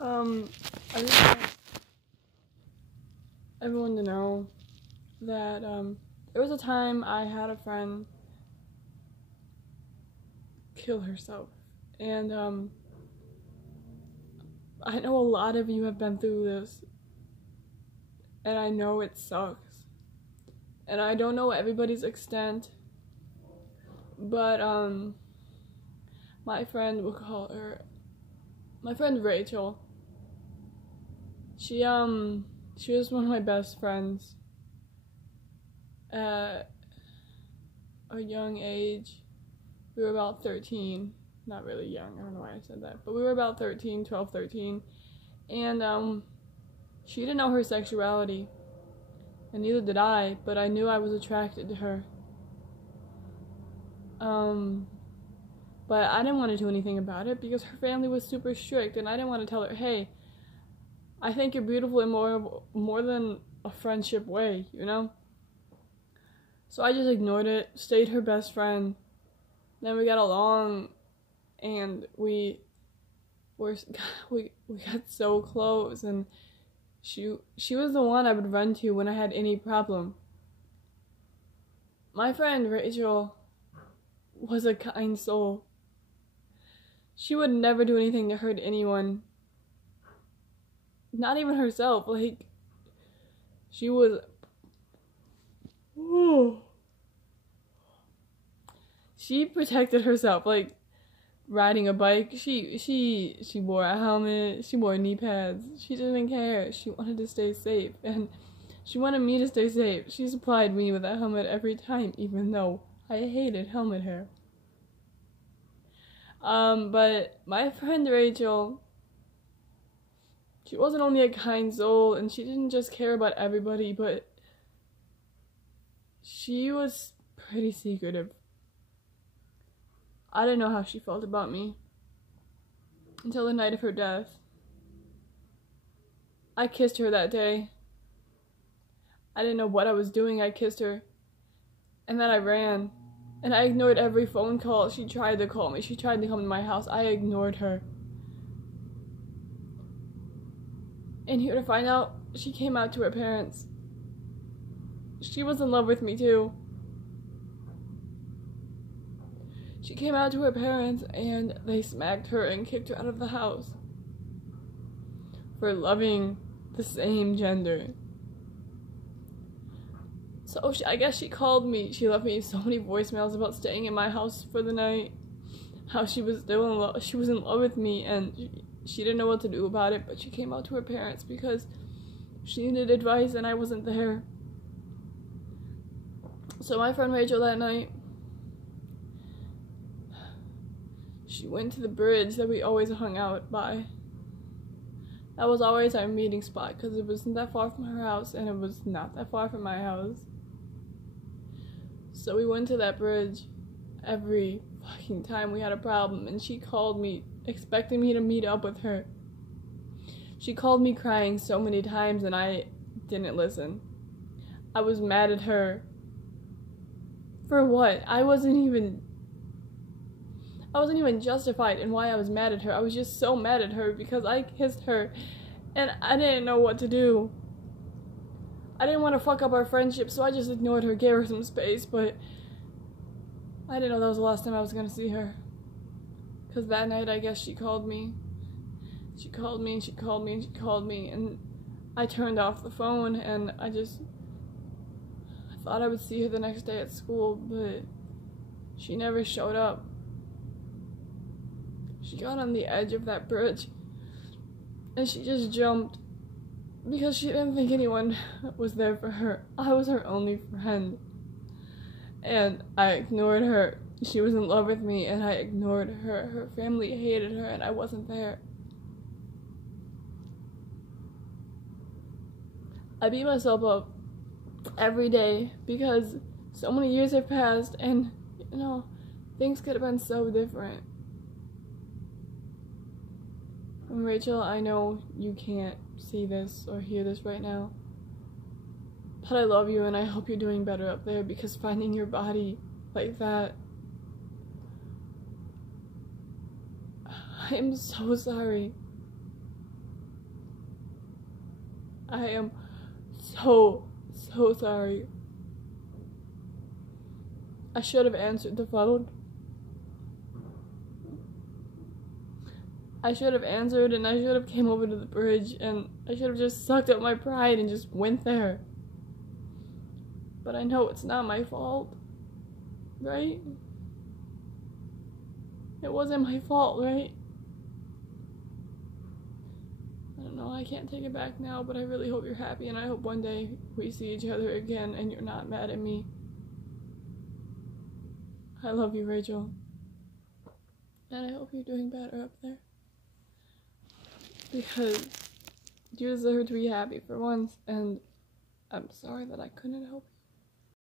Um, I just want everyone to know that there was a time I had a friend kill herself, and I know a lot of you have been through this, and I know it sucks, and I don't know everybody's extent, but my friend, we'll call her my friend Rachel. She was one of my best friends at a young age. We were about 13, not really young, I don't know why I said that, but we were about 13, 12, 13, and she didn't know her sexuality, and neither did I, but I knew I was attracted to her. But I didn't want to do anything about it because her family was super strict, and I didn't want to tell her, hey, I think you're beautiful in more than a friendship way, you know? So I just ignored it, stayed her best friend. Then we got along, and we got so close, and she was the one I would run to when I had any problem. My friend Rachel was a kind soul. She would never do anything to hurt anyone. Not even herself. Like, she was... She protected herself, like, riding a bike. She wore a helmet, she wore knee pads. She didn't care. She wanted to stay safe, and she wanted me to stay safe. She supplied me with a helmet every time, even though I hated helmet hair. But my friend Rachel, she wasn't only a kind soul, and she didn't just care about everybody, but she was pretty secretive. I didn't know how she felt about me until the night of her death. I kissed her that day. I didn't know what I was doing. I kissed her, and then I ran. And I ignored every phone call. She tried to call me. She tried to come to my house. I ignored her. And here to find out, she came out to her parents. She was in love with me too. She came out to her parents, and they smacked her and kicked her out of the house for loving the same gender. So I guess she called me. She left me so many voicemails about staying in my house for the night. How she was still in love. She was in love with me, and she didn't know what to do about it. But she came out to her parents because she needed advice, and I wasn't there. So my friend Rachel that night, she went to the bridge that we always hung out by. That was always our meeting spot because it wasn't that far from her house, and it was not that far from my house. So we went to that bridge every fucking time we had a problem, and she called me expecting me to meet up with her. She called me crying so many times, and I didn't listen. I was mad at her. For what? I wasn't even justified in why I was mad at her. I was just so mad at her because I kissed her, and I didn't know what to do. I didn't want to fuck up our friendship, so I just ignored her, gave her some space, but I didn't know that was the last time I was going to see her. Because that night, I guess she called me. She called me, and she called me, and she called me, and I turned off the phone, and I thought I would see her the next day at school, but she never showed up. She got on the edge of that bridge, and she just jumped. Because she didn't think anyone was there for her. I was her only friend. And I ignored her. She was in love with me, and I ignored her. Her family hated her, and I wasn't there. I beat myself up every day because so many years have passed, and, you know, things could have been so different. And Rachel, I know you can't see this or hear this right now, but I love you, and I hope you're doing better up there, because finding your body like that, I am so sorry. I am so sorry. I should have answered the phone. I should have answered, and I should have came over to the bridge, and I should have just sucked up my pride and just went there. But I know it's not my fault, right? It wasn't my fault, right? I don't know, I can't take it back now, but I really hope you're happy, and I hope one day we see each other again and you're not mad at me. I love you, Rachel. And I hope you're doing better up there. Because you deserve to be happy for once, and I'm sorry that I couldn't help you.